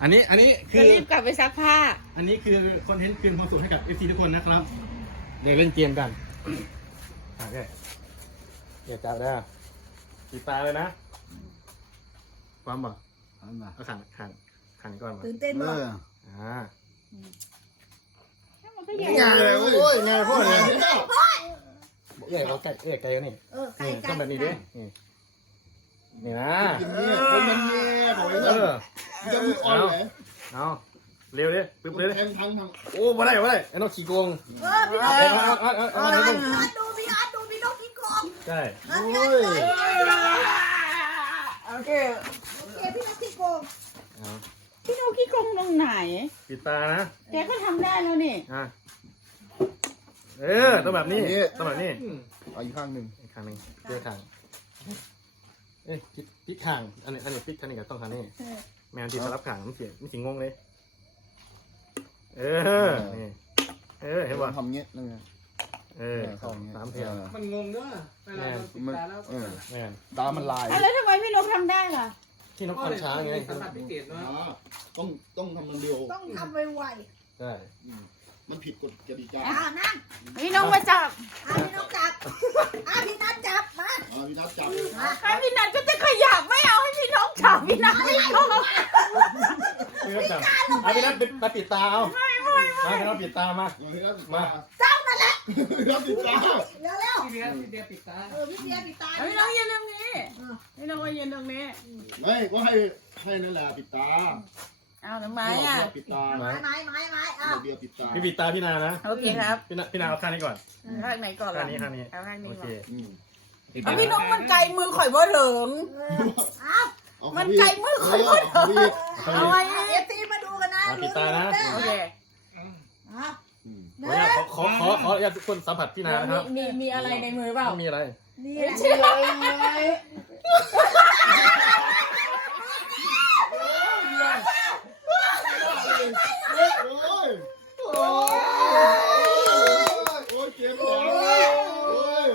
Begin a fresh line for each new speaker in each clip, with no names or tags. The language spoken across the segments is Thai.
อันนี้คือ
จะรีบกลับไปซักผ้า
อันนี้คือคอนเทนต์คืนความสุขให้กับ FC ทุกคนนะครับเดี๋ยวเล่นเกมกันโอเคอย่าจับได้ปิดตาเลยนะความบอกเอาขันก่อนมา
ตื่นเต้นมาก
มันก็ใหญ่
งานเลยโอ้ยงานพ่อเลยเอ้ยเขาไก่กันนี่
ไก่
ต้องแบบนี้ดินี่นะ
คนมันแย่บอกเลยจะมีอ่อนเลย
เอาเร็วดิปึ๊บเลย
แทงทั้ง
โอ้มาได้ไอ้น้องขี่โกง
พี่น้องดูพี่อาร์ตดูพี่น้องพี่กอง
ใช่
โอ้ย
โอเค
พี่น้องพี่โกง
พี่น้องขี้โกงตรงไหน
ปิดตานะ
แกก็ทำได้แล้วนี่
ต้องแบบนี้ต้องแบบนี้
เอาอีกข้างหนึ่ง
อีกครั้งหนึ่งเลือกทางพลิกทางอันนี้พลิกทางนี้กับต้องทางนี้แมวที่สลับขางมันเสียงงงเลยนี่เห็นป่ะ
ทำเงี้ยนั่นไง
สามเทียน
มันงงเนอะเวลาเราติดตาแล้ว
แม่น
ตามันลาย
แล้วทำไมพี่นกทำได้ล่ะ
ที่นกคำช้างไง
สัมผัสพิเศษเนาะ
ต้องทำมันเร็ว
ต้องทำไว
ใช่
มันผิดกฎกติกา
นั่ง
พี่นกมาจับ
พี่น้องจับพี่นัทจับมา
พี่นัทจับ
ให้พี่นัทก็จะขยับไม่เอาให้พี่นกจับพี่นัทไม่ชอบ
พี่นกจับพี่นัทมาปิดตาเอาพี่นกปิดตามา
เจ้านั่นแหละ
พี่นัทปิดตา
เร็ว
พี่เดียปิดตา
พี่เบียร์ปิดตา
พี่นกยืนตรงนี้พี่นกมายืนตรงนี้
ไม่ก็ให้นั่นแหละปิดตา
เอาทำไมอ่ะ
ปิดตา
ไม้อ้าว
เบียร์ปิดตา
พี่ปิดตาพี่นานะ
โอเคครับ
พี่นาเอาข้างนี้ก่อน
ข้างไหนก่อนล่ะ
ข้างนี้
เอาข้างนี้
โอ
ก่
เค
อนเอาพี่นกมันไกลมือข่อยบ่เหลิง
อ้าว
มันไกลมือข่อยบ่เหลิงเอาไว้
ตีมาดูกันนะ
ปิดตานะ
โอเค
ขออยากทุกคนสัมผัสพี่นานะครับ
มีอะไรในมือเปล่า
ไม่มีอะไร
นี่
ใช่ไหม
โอ้ยเจ็บเลยโอ้ย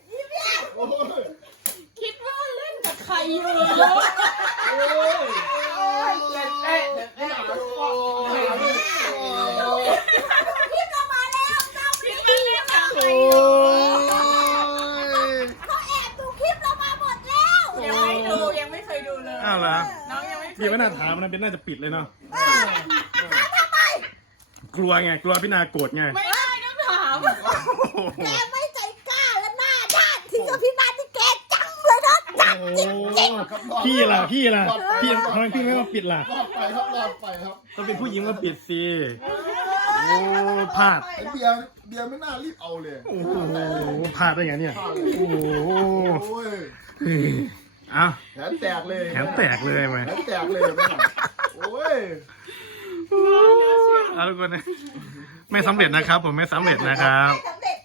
คิดว่าเล่นกับใครอยู่
พี่ก็มาแล้วเจ้า
คิดว่าเล่นกับใคร
เขาแอบดูคลิปเรามาหมดแล้ว
ยังไม่เคยดูเลย
อ้าวเหรอ
น้องยังไม่เค
พี่
ย
ไม่น่าถามนะเป็นน่าจะปิดเลยเนาะ
ทำไม
กลัวไงกลัวพี่นาโกรธไง
ไม่ได้ต้องถาม
แกไม่ใจกล้าและหน้าด้านที่กับพี่นัทที่แกจังเลยนะจังจริง
พี่ล่ะพี่ทำไมพี่ไม่มาปิดล่ะ
รอดไปครับ
ต้องเป็นผู้หญิงมาปิดสิโอ้พลาด
ไอ้เบียร์ไม่น่ารีบเอาเลย
โอ้โหพลาดได้ไงเนี่ยโอ้โห
โอ้ย
เอา
แขนแตกเลย
แขนแตกเลยไหม
แขนแตกเลยไม่หนักโอ้ย
เอาทุกคนนะไม่สำเร็จนะครับ ผมไม่สำเร็จนะครับ
ๆ